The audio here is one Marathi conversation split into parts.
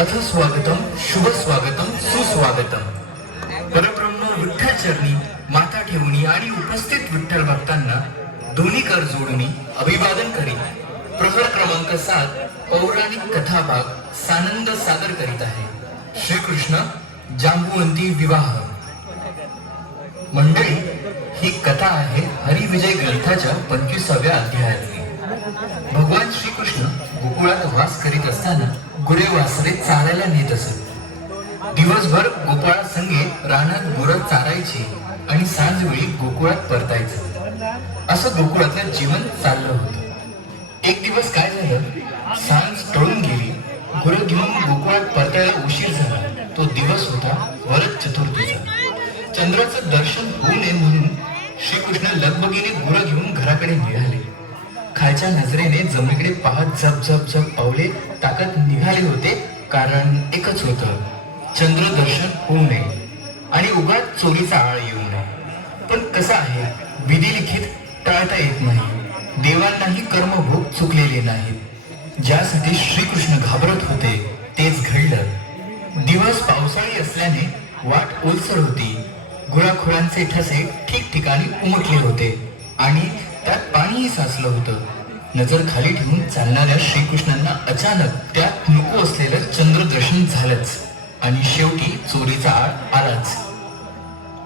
अथ स्वागतम शुभ स्वागतम सुस्वागतम. परब्रह्म विठ्ठल चरणी माथा ठेवणी आणि उपस्थित विठ्ठल भक्तांना दोन्ही कर जोडून अभिवादन करीत प्रहर क्रमांक 7 पौराणिक कथा भाग सानंद सादर करीत आहे. श्रीकृष्ण जांबुवंती विवाह. मंडळी, ही कथा आहे हरिविजय ग्रंथाच्या 25व्या अध्यायातली. भगवान श्रीकृष्ण गोकुळात वास करीत असताना गुरे वासरे चारायला नेत असत. दिवसभर गोपाळा संगे रानात गुरं चारायची आणि सांजवेळी गोकुळात परतायचं. असं गोकुळातलं जीवन चाललं होतं. एक दिवस काय झालं, सांज टळून गेली. गुरं घेऊन गोकुळात परतायला उशीर झाला. तो दिवस होता वरद चतुर्थीचा. चंद्राचं दर्शन होऊ नये म्हणून श्रीकृष्ण लगबगीने गुरं घेऊन घराकडे निघाले. खालच्या नजरेने जमिनीकडे पाहत झप झप झप पावले टाकत निघाले होते. कारण एकच होतं, चंद्रदर्शन होऊ नये आणि उगाच चोरीचा आळ येऊ नये. पण कसं आहे, विधी लिखित टाळता येत नाही. देवांनाही कर्मभोग चुकलेले नाहीत. ज्यासाठी श्रीकृष्ण घाबरत होते तेच घडलं. दिवस पावसाळी असल्याने वाट ओलसर होती. गुळाखुळांचे ठसे ठिकठिकाणी उमटले होते आणि त्यात पाणीही साचलं होतं. नजर खाली ठेवून चालणाऱ्या श्रीकृष्णांना अचानक त्यात नको असलेलं चंद्रदर्शन झालंच आणि शेवटी चोरीचा आळ आलाच.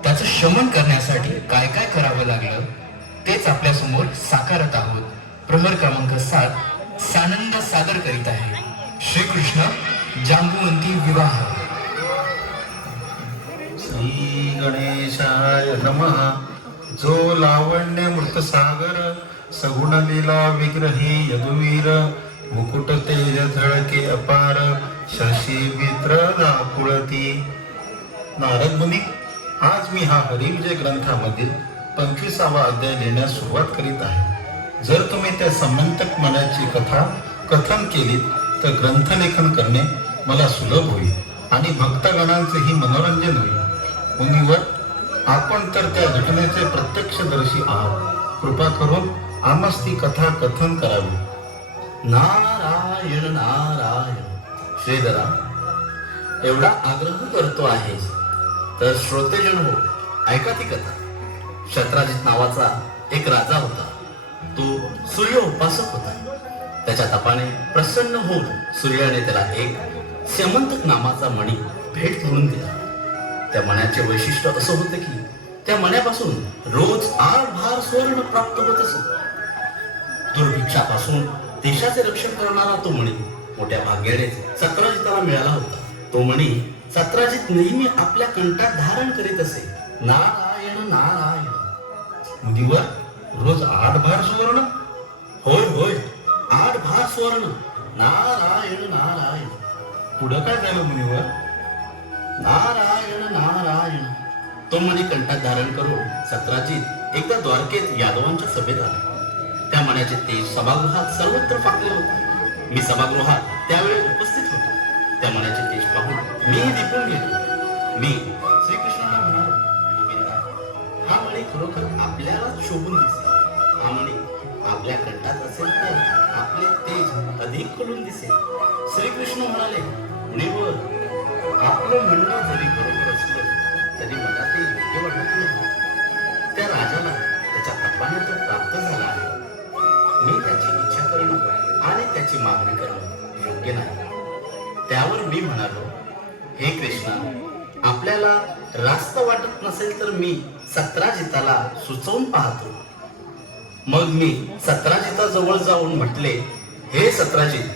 त्याचं शमन करण्यासाठी काय काय करावं लागलं तेच आपल्या समोर साकारत आहोत. प्रहर क्रमांक 7 सानंद सादर करीत आहे. श्रीकृष्ण जांबुवंती विवाह. श्री गणेशाय नमः. जो लावण्य मृत सागर सगुण लीला विग्रही यदुवीर मुकुट तेज झळके अपार शशी मित्र दापुळती. नारद मुनी, आज मी हा हरिविजय ग्रंथामधील 25वा अध्याय लिहिण्यास सुरुवात करीत आहे. जर तुम्ही त्या समंतक मनाची कथा कथन केलीत तर ग्रंथलेखन करणे मला सुलभ होईल आणि भक्तगणांचेही मनोरंजन होईल. मुनीवर, आपण तर त्या घटनेचे प्रत्यक्षदर्शी आहात. कृपा करून आम्हास ती कथा कथन करावी. नारायण नारायण. श्रीधरा, एवढा आग्रह करतो आहेस तर श्रोतेजन हो, ऐका ती कथा. शत्राजित नावाचा एक राजा होता. तो सूर्य उपासक होता. त्याच्या तपाने प्रसन्न होऊन सूर्याने त्याला एक स्यमंतक नामाचा मणी भेट म्हणून दिला. त्या मण्याचे वैशिष्ट्य असं होतं की त्या मण्यापासून रोज 8 भार सुवर्ण प्राप्त होत असत. दुर्भिक्षापासून देशाचे रक्षण करणारा तो मणी मोठ्या भाग्याने सत्राजिताला मिळाला होता. तो मणी सत्राजित नेहमी आपल्या कंठात धारण करीत असे. नारायण नारायण. मुनीवर, रोज 8 भार सुवर्ण? होय होय, 8 भार सुवर्ण. नारायण नारायण. पुढं काय झालं मुनीवर? नारायण नारायण. तो मणी कंठात धारण करून सत्राजित एकदा द्वारकेत यादवांच्या सभेत आला. त्या मण्याचे तेज सभागृहात सर्वत्र फाकले होते. मी सभागृहात त्यावेळी उपस्थित होतो. त्या मण्याचे तेज पाहून मी दिपून गेलो. मी श्रीकृष्णाला म्हणालो, गोविंदा, हा मणी खरोखर आपल्यालाच शोभून दिसेल. हा मणी आपल्या कंठात असेल तर आपले तेज अधिक खुलून दिसेल. श्रीकृष्ण म्हणाले, मुनीवर, आपलं म्हणणं जरी बरोबर असलं तरी मला ते योग्य वाटत नाही. त्या राजाला त्याच्या तपाने तो प्राप्त झाला आहे. मी त्याची इच्छा करणं आणि त्याची मागणी करणं योग्य नाही. त्यावर मी म्हणालो, हे कृष्णा, आपल्याला रास्त वाटत नसेल तर मी सत्राजिताला सुचवून पाहतो. मग मी सत्राजिताजवळ जाऊन म्हटले, हे सत्राजित,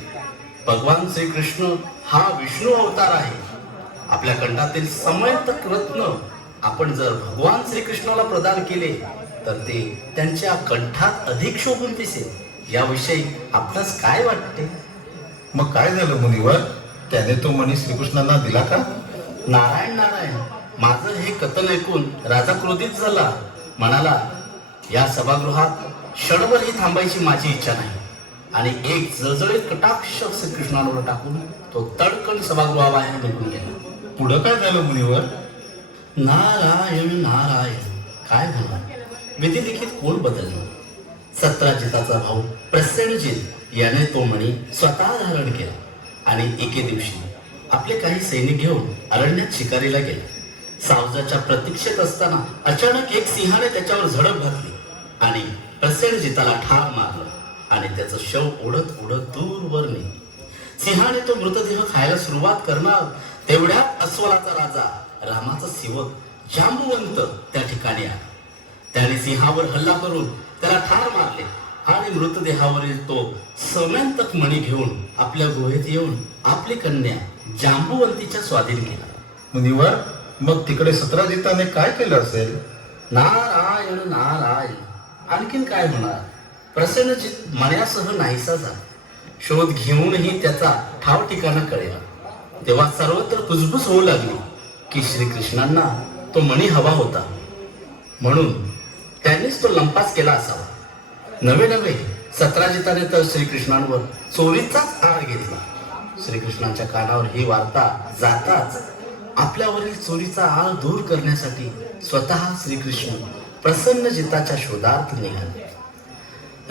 भगवान श्रीकृष्ण हा विष्णू अवतार आहे. आपल्या कंठातील समंतक रत्न आपण जर भगवान श्रीकृष्णाला प्रदान केले तर ते त्यांच्या कंठात अधिक शोभून दिसेल. याविषयी आपणास काय वाटते? मग काय झालं मुनीवर? त्याने तो मणी श्रीकृष्णांना दिला का? नारायण नारायण. माझं हे कथन ऐकून राजा क्रोधित झाला. म्हणाला, या सभागृहात क्षणभरही थांबायची माझी इच्छा नाही. आणि एक जळजळीत कटाक्ष श्रीकृष्णावर टाकून तो तडकन सभागृहाबाहेर निघून गेला. पुढं काय झालं मुनीवर? नारायण नारायण. काय झालं? विधी लिखित कोण बदललं? सत्राजिताचा भाऊ प्रसेनजित याने तो मणी स्वतः धारण केला आणि एके दिवशी आपले काही सैनिक घेऊन अरण्यात शिकारीला गेला. सावजाच्या प्रतीक्षेत असताना अचानक एक सिंहाने त्याच्यावर झडप घातली आणि प्रसेनजिताला ठार मारलं आणि त्याचं शव उडत उडत दूरवर नेलं. सिंहाने तो मृतदेह खायला सुरुवात करणार तेवढ्यात अस्वलाचा राजा रामाचा सेवक जांबुवंत त्या ठिकाणी आला. त्याने सिंहावर हल्ला करून त्याला ठार मारले आणि मृतदेहावरील तो समंतक मणी घेऊन आपल्या गुहेत येऊन आपली कन्या जांबुवंतीच्या स्वाधीन केला. मुनिवर, मग तिकडे सत्राजिताने काय केलं असेल? नारायण नारायण. आणखीन काय होणार? प्रसन्नजित मण्यासह नाहीसा झाला. शोध घेऊनही त्याचा ठाव ठिकाणा कळेना. तेव्हा सर्वत्र कुजबुज होऊ लागली की श्रीकृष्णांना तो मणी हवा होता म्हणून त्यांनीच तो लंपास केला असावा. नवे नवे सत्राजिताने तर श्रीकृष्णांवर चोरीचाच आळ घेतला. श्रीकृष्णांच्या कानावर ही वार्ता जाताच आपल्यावरील चोरीचा आळ दूर करण्यासाठी स्वतः श्रीकृष्ण प्रसन्नजिताच्या शोधार्थ निघाले.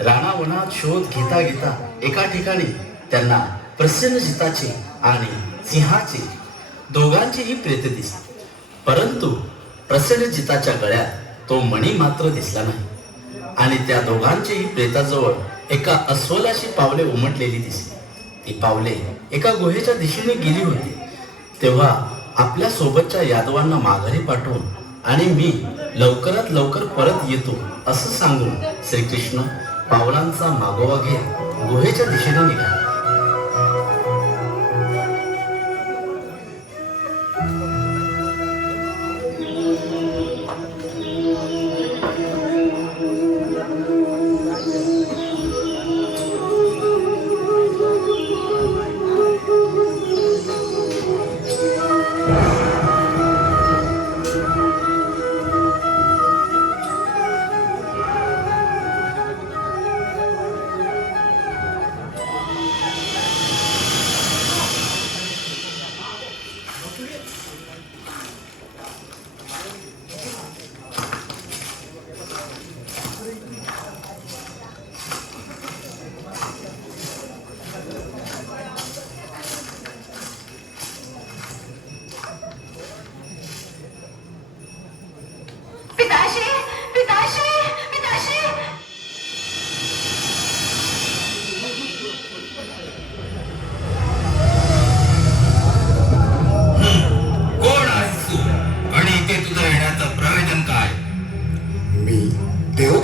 रानावनात शोध घेता घेता एका ठिकाणी त्यांना प्रसन्नजिताचे आणि सिंहाचे दोघांचीही प्रेते दिसली. परंतु प्रसन्नजिताच्या गळ्यात तो मणी मात्र दिसला नाही आणि त्या दोघांचेही प्रेताजवळ एका अस्वलाची पावले उमटलेली दिसली. ती पावले एका गुहेच्या दिशेने गेली होती. तेव्हा आपल्या सोबतच्या यादवांना माघारी पाठवून आणि मी लवकरात लवकर परत येतो असं सांगून श्रीकृष्ण पावलांचा मागोवा घेत गुहेच्या दिशेने निघाला.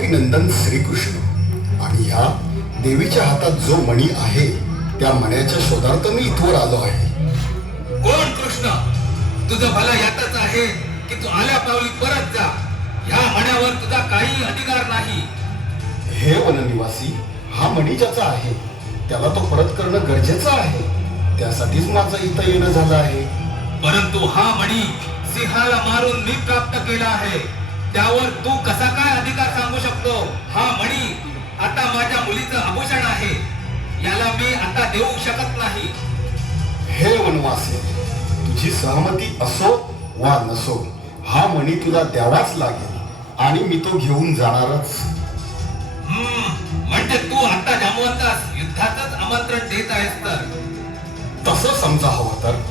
नंदन श्रीकृष्ण आणि ह्या देवीच्या हातात जो मणी आहे त्या मण्याच्या शोधार्थ मी इथवर आलो आहे. कोण कृष्ण? तुझं भलं यातच आहे की तू आल्या पावली परत जा. ह्या मण्यावर तुझा काही अधिकार नाही. हे वननिवासी, हा मणी ज्याचा आहे त्याला तो परत करणं गरजेचं आहे. त्यासाठीच माझं इथं येणं झालं आहे. परंतु हा मणी सिंहाला मारून मी प्राप्त केला आहे. त्यावर तू कसा काय अधिकार सांगू शकतो? हा मणी आता माझ्या मुलीचं आभूषण आहे. याला मी आता देऊ शकत नाही. हे वनवासी, तुझी सहमती असो वा नसो हा मणी तुला द्यावाच लागेल आणि मी तो घेऊन जाणारच. म्हणजे तू आता जांबुवंतास युद्धाचंच आमंत्रण देत आहेस तर? तसं समजा हवं तर.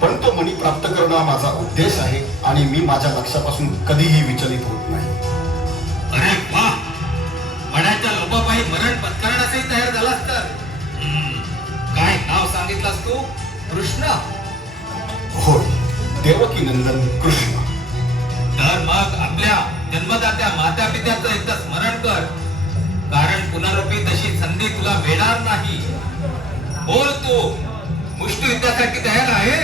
पण तो मणी प्राप्त करणं माझा उद्देश आहे आणि मी माझ्या लक्ष्यापासून कधीही विचलित होत नाही. अरे वा! मण्याच्या लोपापायी मरण पत्करण्यासही तयार झालास तर? काय नाव सांगितलंस तू? कृष्ण? होय, देवकी नंदन कृष्ण. तर मग आपल्या जन्मदात्या माता पित्याचं एकदा स्मरण कर, कारण पुनरुपी तशी संधी तुला मिळणार नाही. बोल, तू मुष्टियुद्धासाठी तयार आहे?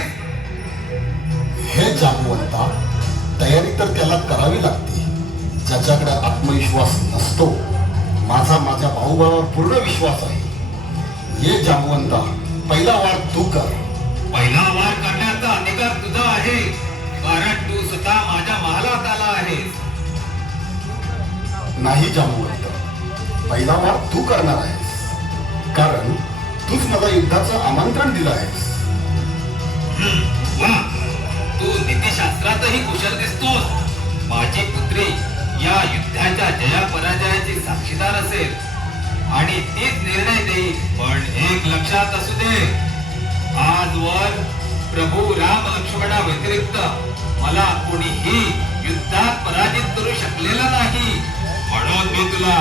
हे जांबुवंता, तयारी तर त्याला करावी लागते ज्याच्याकडे आत्मविश्वास नसतो. माझा माझ्या भाऊबळावर पूर्ण विश्वास आहे. ये जांबुवंता, पहिला वार तू कर. पहिला वार करण्याचा अधिकार तुझा आहे, कारण तू स्वतः माझ्या महालात आला आहेस. नाही जांबुवंत, पहिला वार तू करणार आहेस, कारण तूच मला युद्धाचं आमंत्रण दिलं आहेस. वा, तू नीतिशास्त्रातही कुशल दिसतोस. माझी पुत्री या युद्धाच्या जया पराजयाची साक्षीदार असेल आणि तीच निर्णय देईल. पण एक लक्षात असू दे, आजवर प्रभू राम लक्ष्मणा व्यतिरिक्त मला कोणीही युद्धात पराजित करू शकलेला नाही. म्हणून मी तुला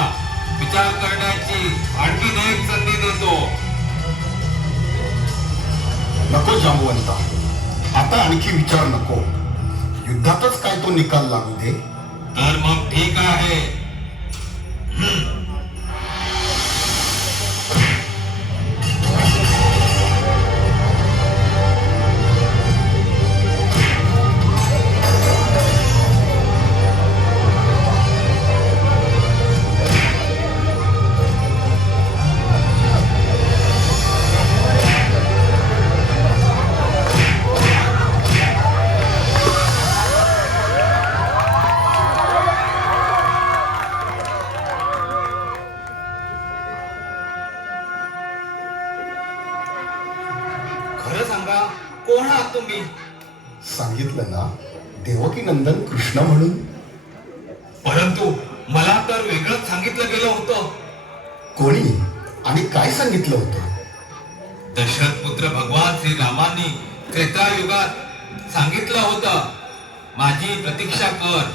विचार करण्याची आणखीन एक संधी देतो. नको जांबुवंता, आता आणखी विचार नको. युद्धातच काय तो निकाल लागू दे. तर मग ठीक आहे. खरं सांगा, कोण आहात तुम्ही? सांगितलं ना, देवकी नंदन कृष्ण म्हणून. परंतु मला तर वेगळंच सांगितलं गेलं होतं. कोणी आणि काय सांगितलं होतं? दशरथ पुत्र भगवान श्रीरामांनी त्रेतायुगात सांगितलं होतं, माझी प्रतीक्षा कर,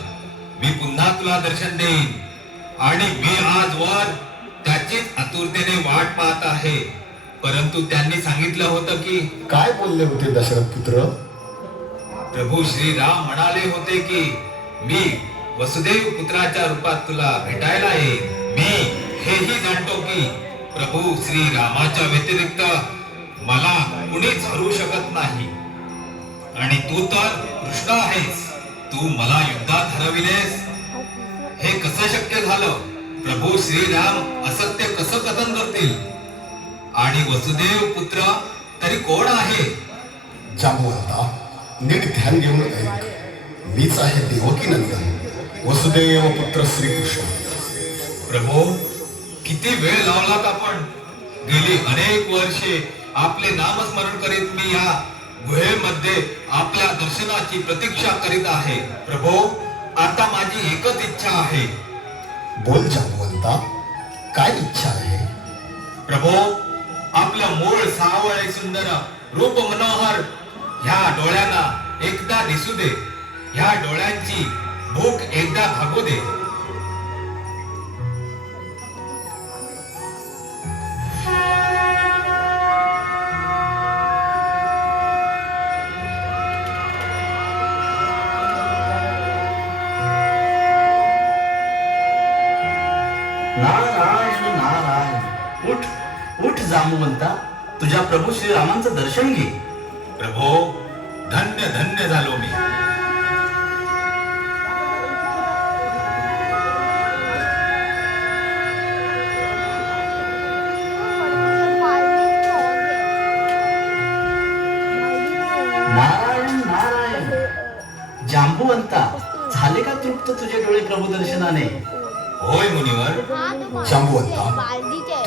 मी पुन्हा तुला दर्शन देईन. आणि मी आजवर त्याचीच आतुरतेने वाट पाहत आहे. परंतु त्यांनी सांगितलं होतं की काय बोलले होते दशरथ पुत्र? प्रभू श्रीराम म्हणाले होते की मी वसुदेव पुत्राच्या रूपात तुला भेटायला येईन. मी हेही जाणतो की प्रभू श्रीरामाच्या व्यतिरिक्त मला कुणीच हरू शकत नाही. आणि तू तर कृष्ण आहेस. तू मला युद्धात हरविलेस. हे कसं शक्य झालं? प्रभू श्रीराम असत्य कसं कथन करतील? आणि वसुदेव पुत्र तरी कोण आहे? जांबुवंता, नीट ध्यान देऊन ऐक. मीच आहे देवकी नंदन, वसुदेव पुत्र श्रीकृष्ण. प्रभू, किती वेळ लावलात आपण. गेली अनेक वर्षे आपले नामस्मरण करीत मी या गुहेमध्ये आपल्या दर्शनाची प्रतीक्षा करीत आहे. प्रभू, आता माझी एकच इच्छा आहे. बोल जांबुवंता, काय इच्छा आहे? प्रभू, आपलं मूळ सावळे सुंदर रूप मनोहर ह्या डोळ्यांना एकदा दिसू दे. ह्या डोळ्यांची भूक एकदा भागू दे. नारायण नारायण. उठ उठ जांबुवंता, तुझ्या प्रभू श्रीरामांचं दर्शन घे. प्रभो, धन्य धन्य झालो मी. नारायण नारायण. जांबुवंता, झाले का तृप्त तुझे डोळे प्रभू दर्शनाने? होय मुनिवर. जांबुवंता,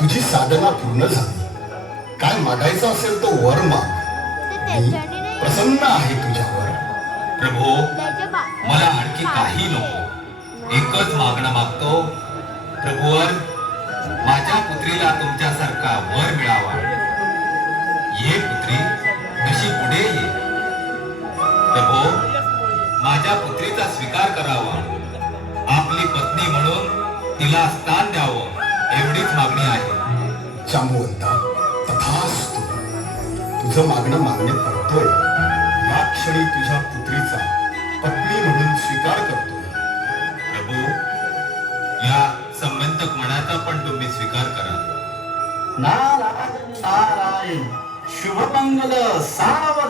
तुझी साधना पूर्ण झाली. काय मागायचं असेल तो वर माग. मी प्रसन्न आहे तुझ्यावर. प्रभो, मला आणखी काही नको. एकच मागणं मागतो. प्रभूवर, माझ्या पुत्रीला तुमच्यासारखा वर मिळावा. ये पुत्री, कशी पुढे ये. प्रभो, माझ्या पुत्रीचा स्वीकार करावा. आपली पत्नी म्हणून तिला स्थान द्यावं, एवढीच मागणी आहे. जांबुवंता, तथास्तु. तुझं मागणं मान्य करतोय. या क्षणी तुझ्या पुत्रीचा पत्नी म्हणून स्वीकार करतोय. प्रभू, या संबंधक मनाचा पण तुम्ही स्वीकार करा. नारायण नारायण. शुभमंगल सावधान.